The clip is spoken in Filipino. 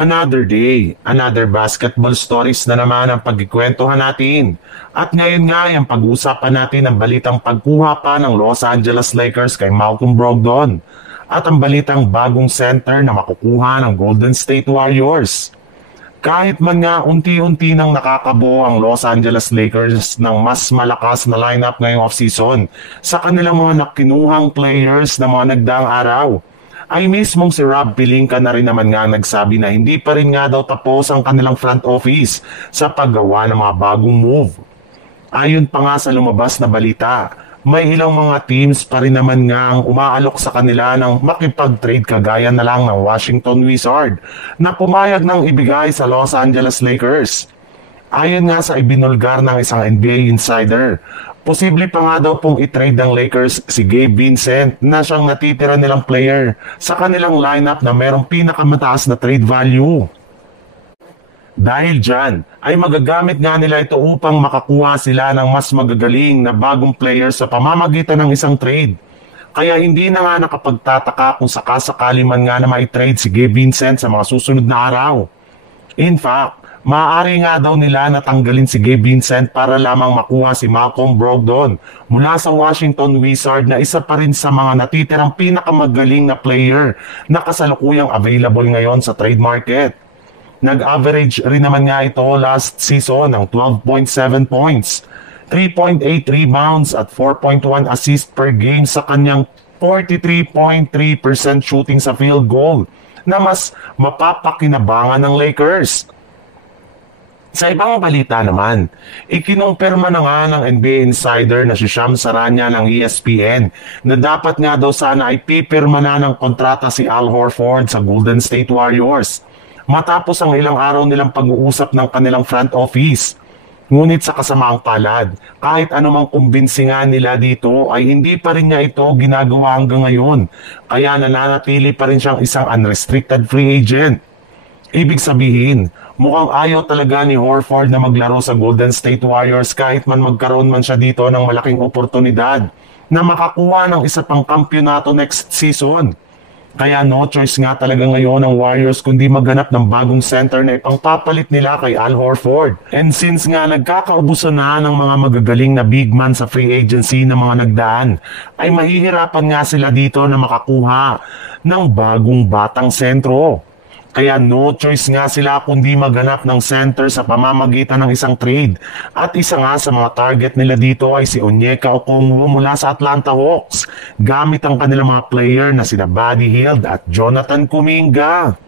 Another day, another basketball stories na naman ang pagkikwentuhan natin. At ngayon nga ang pag-uusapan natin ang balitang pagkuha pa ng Los Angeles Lakers kay Malcolm Brogdon at ang balitang bagong center na makukuha ng Golden State Warriors. Kahit man nga unti-unti nang nakakabuo ang Los Angeles Lakers ng mas malakas na lineup ngayong offseason sa kanilang mga nakinuhang players na mga nagdaang araw, ay mismong si Rob Pelinka na rin naman nga nagsabi na hindi pa rin nga daw tapos ang kanilang front office sa paggawa ng mga bagong move. Ayon pa nga sa lumabas na balita, may ilang mga teams pa rin naman nga ang umaalok sa kanila ng makipag-trade kagaya na lang ng Washington Wizards na pumayag ng ibigay sa Los Angeles Lakers. Ayon nga sa ibinulgar ng isang NBA insider, posible pa nga daw pong i-trade ng Lakers si Gabe Vincent na siyang natitira nilang player sa kanilang lineup na merong pinakamataas na trade value. Dahil dyan, ay magagamit nga nila ito upang makakuha sila ng mas magagaling na bagong player sa pamamagitan ng isang trade. Kaya hindi na nga nakapagtataka kung sakasakali man nga na mai-trade si Gabe Vincent sa mga susunod na araw. In fact, maaari nga daw nila natanggalin si Gabe Vincent para lamang makuha si Malcolm Brogdon mula sa Washington Wizards na isa pa rin sa mga natitirang pinakamagaling na player na kasalukuyang available ngayon sa trade market. Nag-average rin naman nga ito last season ng 12.7 points, 3.8 rebounds at 4.1 assists per game sa kanyang 43.3% shooting sa field goal na mas mapapakinabangan ng Lakers. Sa ibang balita naman, ikinumpirma na nga ng NBA insider na si Shams Charania ng ESPN na dapat nga daw sana ay pipirma na ng kontrata si Al Horford sa Golden State Warriors matapos ang ilang araw nilang pag-uusap ng kanilang front office. Ngunit sa kasamaang palad, kahit anumang kumbinsingan nila dito ay hindi pa rin niya ito ginagawa hanggang ngayon, kaya nananatili pa rin siyang isang unrestricted free agent. Ibig sabihin, mukhang ayaw talaga ni Horford na maglaro sa Golden State Warriors kahit man magkaroon man siya dito ng malaking oportunidad na makakuha ng isa pang kampyonato next season. Kaya no choice nga talaga ngayon ng Warriors kundi maghanap ng bagong center na ipangpapalit nila kay Al Horford. And since nga nagkakaubusan na ng mga magagaling na big man sa free agency ng mga nagdaan, ay mahihirapan nga sila dito na makakuha ng bagong batang sentro. Kaya no choice nga sila kundi maghanap ng center sa pamamagitan ng isang trade. At isa nga sa mga target nila dito ay si Onyeka Okongwu mula sa Atlanta Hawks, gamit ang kanilang mga player na sina Buddy Hield at Jonathan Kuminga.